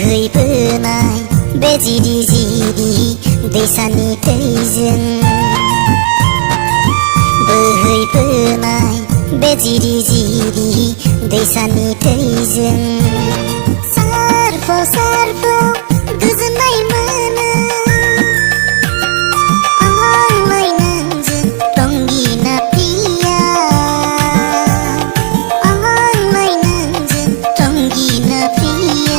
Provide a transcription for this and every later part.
बोहैबोनाय बे जिरि जिरि दैसानि दैजों बोहैबोनाय बे जिरि जिरि दैसानि दैजों सारफाव सारफाव गोजोननाय मोनो आंलाय नोंजों रंगिना प्रिया आंलाय नोंजों रंगिना प्रिया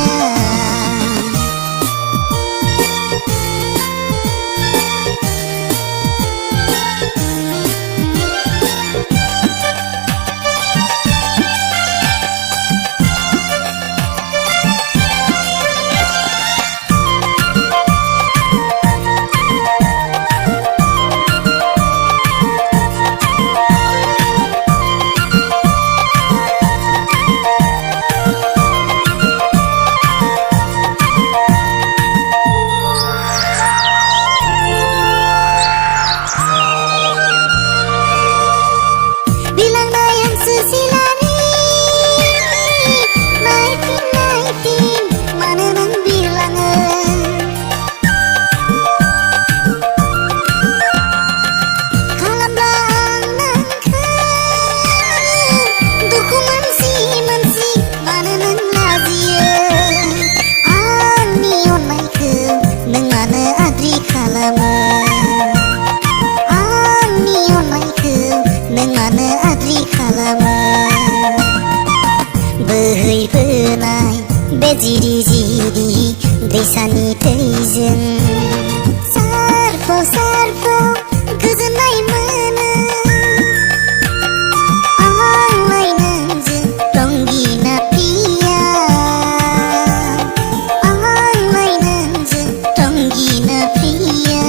बोहैबोनाय बे जिरि जिरि दैसानि दैजों सारफाव सारफाव गोजोननाय मोनो आंलाय नोंजों रंगिना प्रिया आंलाय नोंजों रंगिना प्रिया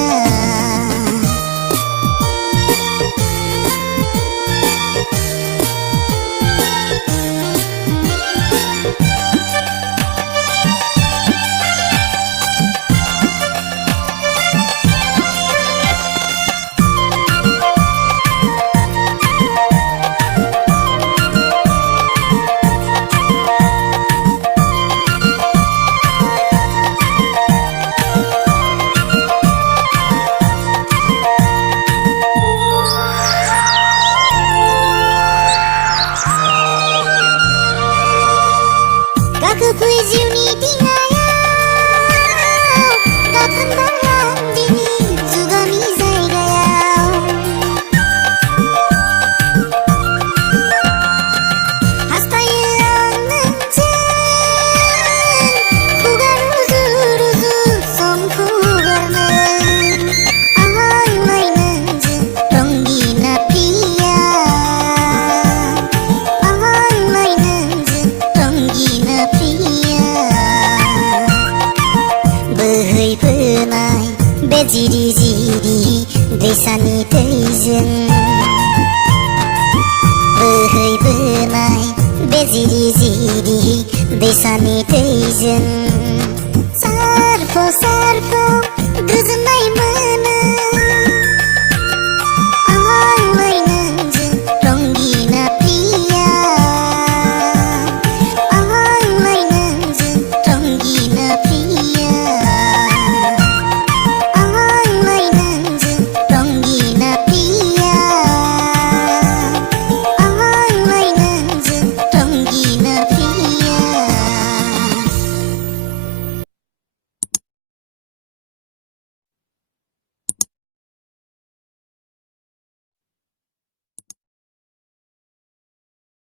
गाखोफै जिउनि दिङायाव गाखोनबालां दिनै जुगानि जायगायाव हास्थायो आं नोंजों खुगा रुजु रुजु समखौ हगारनो आंलाय नोंजों रंगिना प्रिया आंलाय नोंजों रंगिना बोहैबोनाय बे जिरि जिरि दैसानि दैजों बोहैबोनाय बे जिरि जिरि दैसानि दैजों सारफाव सारफाव